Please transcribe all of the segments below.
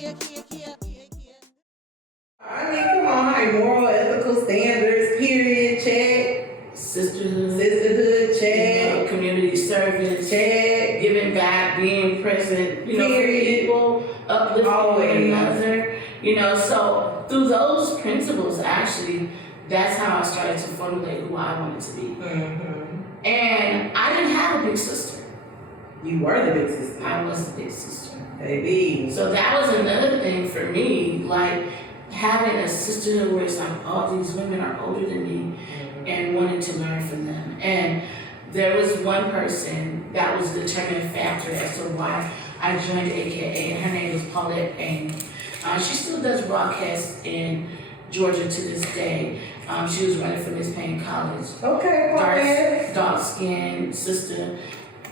I mean, come on, high moral, ethical standards, period, check. Sisterhood, check. Community service, check. Giving back, being present, for people, uplifting one another, so through those principles, actually, that's how I started to formulate who I wanted to be. Mm-hmm. And I didn't have a big sister. You were the big sister. I was the big sister. Baby. So that was another thing for me, like having a sisterhood where it's like all these women are older than me and wanting to learn from them. And there was one person that was the determining factor as to why I joined AKA, and her name was Paulette Payne. She still does broadcasts in Georgia to this day. She was running for Miss Payne College. Okay, Paulette. Dark skin sister,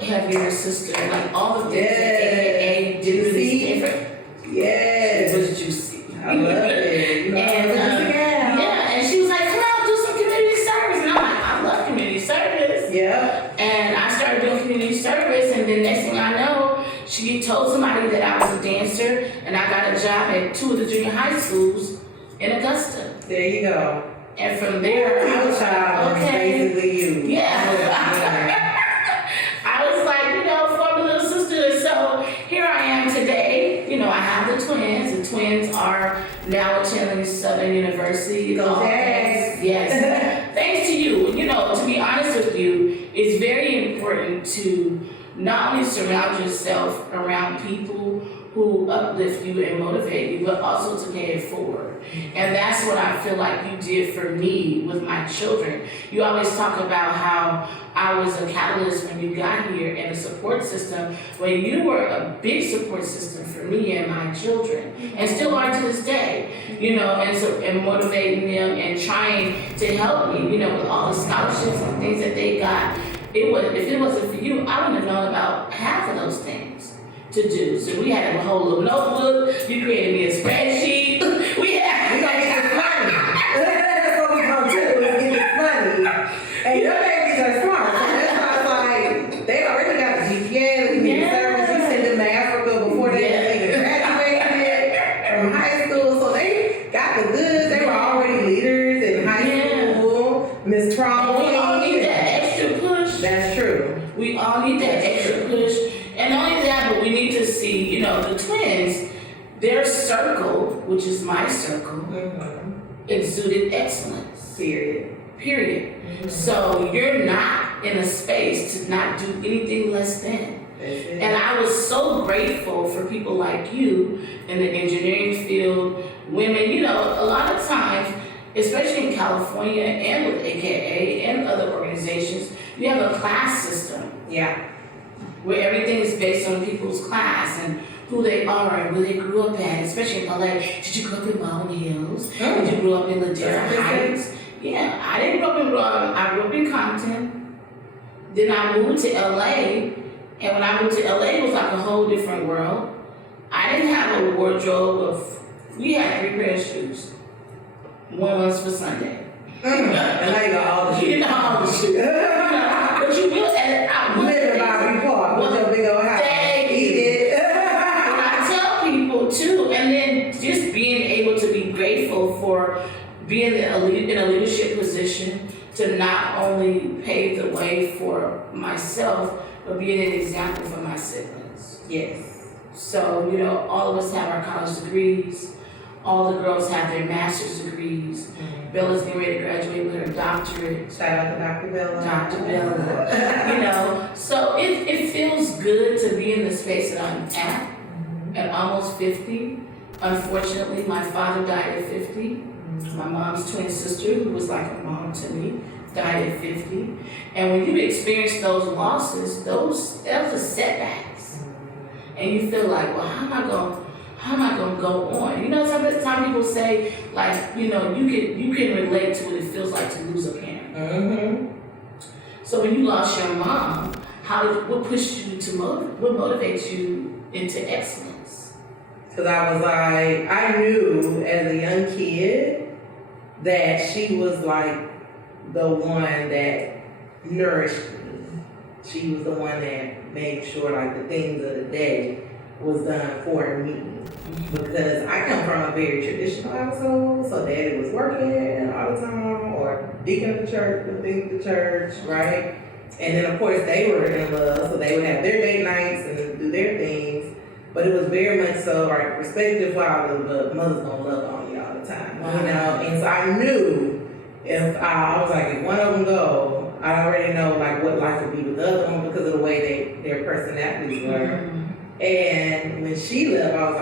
heavier sister, like all the things that AKA did really different. Yes. It was juicy. I love it. And she was like, come out, do some community service. And I'm like, I love community service. Yeah. And I started doing community service, and then next thing I know, she told somebody that I was a dancer, and I got a job at 2 of the junior high schools in Augusta. There you go. And from there, I was like, okay. Basically you. Yeah. I was like, former little sister. So here I am today. I have the twins. The twins are now attending Southern University. Yes. Thanks to you. To be honest with you, it's very important to not only surround yourself around people who uplift you and motivate you, but also to pay it forward. And that's what I feel like you did for me with my children. You always talk about how I was a catalyst when you got here and a support system, when you were a big support system for me and my children, and still are to this day, and motivating them and trying to help me, with all the scholarships and things that they got. If it wasn't for you, I wouldn't have known about half of those things to do. So we had a whole little notebook. You created me a spreadsheet. We gonna get this money. That's what we gonna do, is get this money. And your babies are smart. So that's why it's like, they already got the GPA, we need service, we send them to Africa before they even graduated from high school. So they got the goods. They were already leaders in high school. Miss Trump. We all need that extra push. That's true. We all need that extra push. And not only that, but we need to see, the twins, their circle, which is my circle, exuded excellence. Period. Mm-hmm. So you're not in a space to not do anything less than. And I was so grateful for people like you in the engineering field, women, a lot of times, especially in California and with AKA and other organizations, you have a class system. Yeah. Where everything is based on people's class and who they are and where they grew up at, especially in LA. Did you grow up in Mountain Hills? Did you grow up in Ladera Heights? Yeah, I didn't grow up in I grew up in Compton. Then I moved to LA, and when I moved to LA, it was like a whole different world. I didn't have a wardrobe we had 3 pairs of shoes. One was for Sunday. And now you got all the shoes. All the shoes. But you will, and I would live about report with your big old house. Eat it. And I tell people too, and then just being able to be grateful for being in a leadership position to not only pave the way for myself, but being an example for my siblings. Yes. So, all of us have our college degrees. All the girls have their master's degrees. Bella's getting ready to graduate with her doctorate. Shout out to Dr. Bella. Dr. Bella. So it feels good to be in the space that I'm at almost 50. Unfortunately, my father died at 50. My mom's twin sister, who was like a mom to me, died at 50. And when you experience those losses, those are setbacks. And you feel like, well, how am I gonna go on? Sometimes people say, like, you can relate to what it feels like to lose a parent. So when you lost your mom, what pushed you what motivates you into excellence? Because I was like, I knew as a young kid that she was like the one that nourished me. She was the one that made sure like the things of the day was done for me. because I come from a very traditional household, so daddy was working all the time, or deacon of the church, right? And then of course they were in love, so they would have their date nights and do their things. But it was very much so, like, respect your father, but mother's gonna love on you all the time, you know? And so I knew if I was like, if one of them go, I already know like what life would be with the other one because of the way their personalities were. And when she left, I was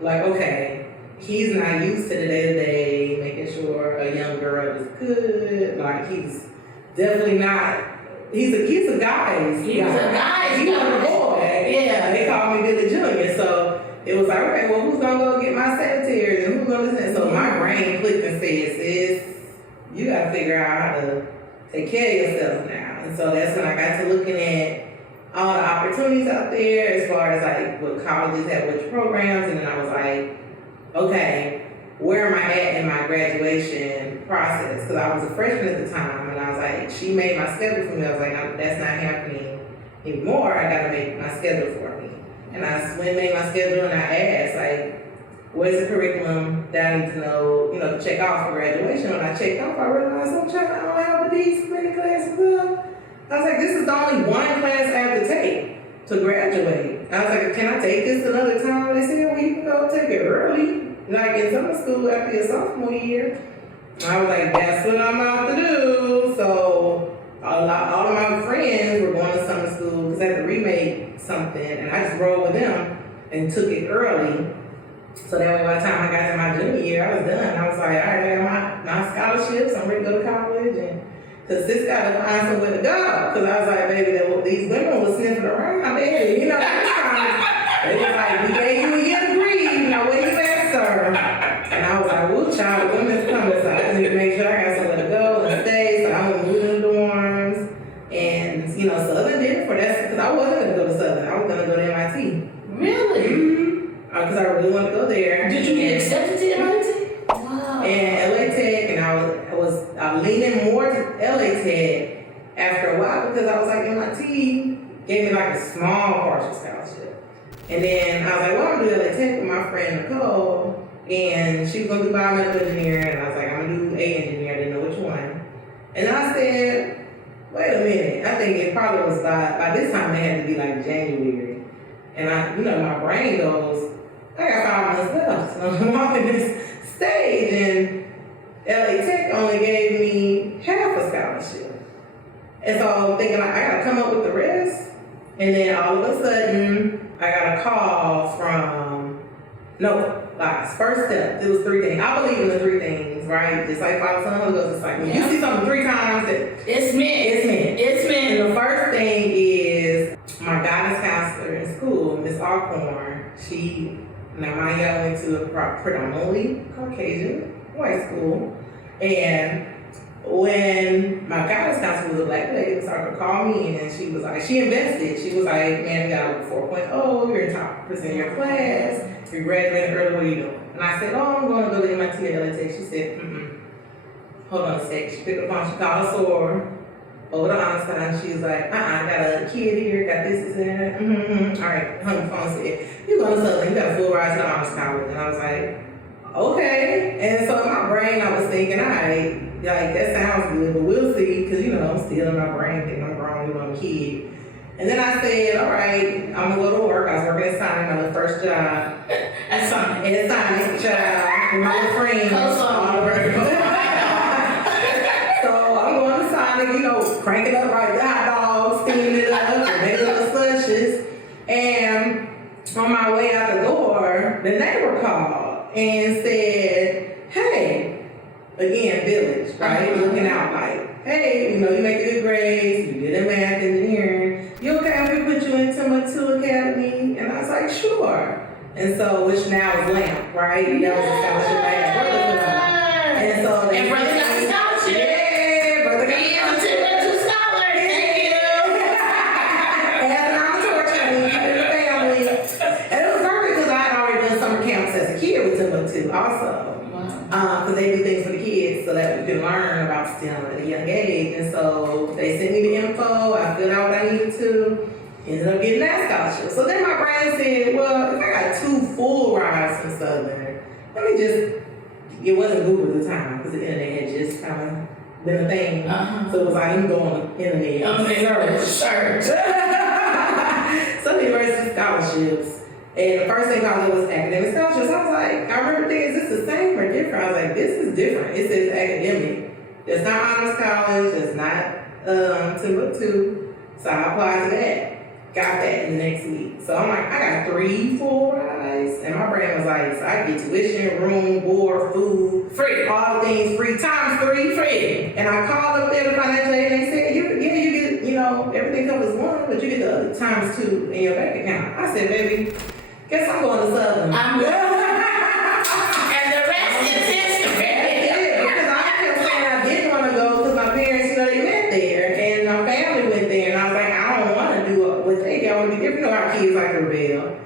like, okay, he's not used to the day-to-day, making sure a young girl is good. Like, he's definitely not, he's a guy's He was a guy. He was a boy. Yeah, they called me Billy Jr. So it was like, okay, well, who's gonna go get my sanitary and who's gonna listen? So my brain clicked and said, sis, you gotta figure out how to take care of yourself now. And so that's when I got to looking at all the opportunities out there as far as like what colleges have, which programs, and then I was like, okay, where am I at in my graduation process? Because I was a freshman at the time, and I was like, she made my schedule for me. I was like, no, that's not happening anymore. I gotta make my schedule for me. And I went and made my schedule, and I asked, like, where's the curriculum that I need to know, you know, to check off for graduation? When I checked off, I realized I don't have these many classes up. I was like, this is the only one class I have to take to graduate. I was like, can I take this another time? They said, well, you can go take it early, like in summer school after your sophomore year. I was like, that's what I'm about to do. So all of my friends were going to summer school because I had to remake something, and I just rolled with them and took it early. So that way, by the time I got to my junior year, I was done. I was like, all right, I got my scholarships. I'm ready to go to college, and because sis got to find somewhere to go. Because I was like, baby, these women were sniffing around my bed. You know, they was like, we gave you a year to breathe. Now, where you at, sir? And I was like, woo, child, women's coming. So I just need to make sure I got somewhere to go and stay. So I went moving the dorms. And, you know, Southern did it for that. Because I wasn't going to go to Southern. I was going to go to MIT. Really? Because I really wanted to go there. Did you get accepted to MIT? Wow. And LA Tech, and I was leaning more to LA Tech after a while because I was like, MIT gave me like a small partial scholarship. And then I was like, well, I'm gonna do LA Tech with my friend Nicole, and she was gonna do biomedical engineering, and I was like, I'm gonna do A engineer, I didn't know which one. And I said, wait a minute, I think it probably was by this time it had to be like January. And I, you know, my brain goes, I got 5 months left, so I'm walking this stage, and LA Tech only gave me half a scholarship. And so I'm thinking, like, I gotta come up with the rest. And then all of a sudden, I got a call from, first step, it was 3 things. I believe in the 3 things, right? Just like Father, Son, Holy Ghost, it's like, when you see something 3 times, it's meant. It's meant. And the first thing is, my guidance counselor in school, Miss Alcorn, now my young went to a predominantly Caucasian white school, and when my guidance counselor was a black lady, started to call me in, and she was like, she invested. She was like, man, you got a 4.0, you're in top percent of your class, you're graduating early, what are you doing? And I said, oh, I'm going to go to MIT at LA Tech. She said, hold on a sec. She picked up the phone, she called a SOAR over the honor sign. She was like, I got a kid here, got this and that. All right, hung the phone, said, you going to Southern, you got a full ride to the honors college. And I was like, okay. And so in my brain, I was thinking, all right, like, that sounds good, but we'll see, because, you know, I'm still in my brain thinking I'm grown, you know, I'm a kid. And then I said, all right, I'm going to go to work. I was working at Sonic, my first job. At Sonic. At Sonic, child, with my friends. So I'm going to Sonic, you know, cranking up right the hot dogs, steaming it up, and making little slushes. And on my way out the door, the neighbor called and said, hey, again, village, right? Looking out like, hey, you know, you make good grades, you good at math, engineering. You okay if we put you in Timbuktu Academy? And I was like, sure. And so, which now is LAMP, right? That was a scholarship I had brother for them. And so they brother got the scholarship. Yeah, brother got the scholarship. Timbuktu scholar. Thank you. And that's an opportunity in the family. And it was perfect because I had already done summer camps as a kid with Timbuktu also. Because they do things for the kids so that we can learn about STEM at a young age. And so they sent me the info, I filled out what I needed to. Ended up getting that scholarship. So then my brain said, well, if I got 2 full rides from Southern, let me just, it wasn't Google at the time because the internet had just kind of been a thing. So it was like, let me go on the internet. Search. Some university scholarships. And the first thing I was academic scholarships. I was like, I remember thinking, is this the same or different? I was like, this is different. It says academic. It's not honors college. It's not Timbuktu. So I applied to that. Got that in the next week. So I'm like, I got 3 full rides. And my brain was like, so I get tuition, room, board, food, free, all the things free, times 3 free. And I called up there to financial aid and they said, you get, everything comes as one, but you get the other times 2 in your bank account. I said, baby, guess I'm going to Southern. And the rest is history. Yeah, because I kept saying I didn't want to go because my parents, they went there and my family went there. And I was like, I don't want to do what they do. I want to be different. Our kids like to rebel.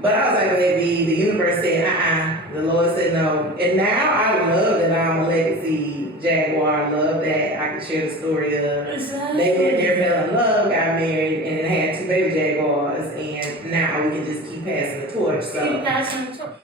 But I was like, baby, the universe said, The Lord said no. And now I love that I'm a legacy Jaguar. I love that I can share the story of they went there, fell in love, got married, and had 2 baby Jaguars. And now we can just keep passing the torch. So. Keep passing the torch.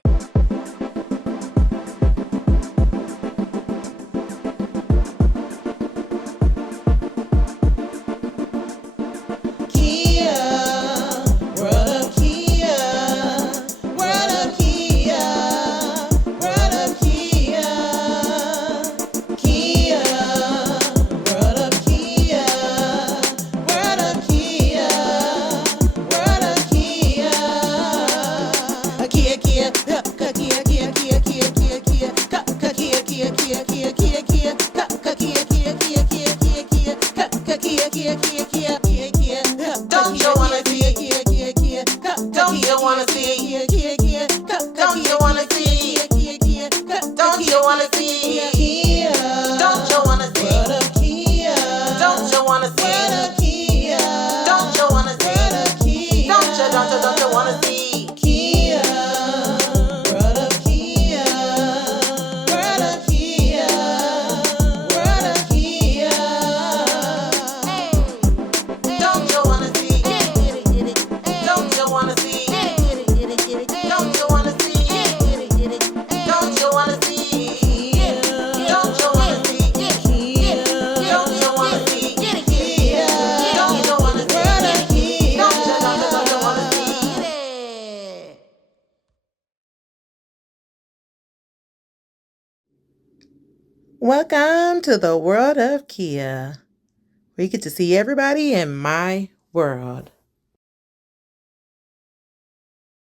Welcome to the world of Kia, where you get to see everybody in my world.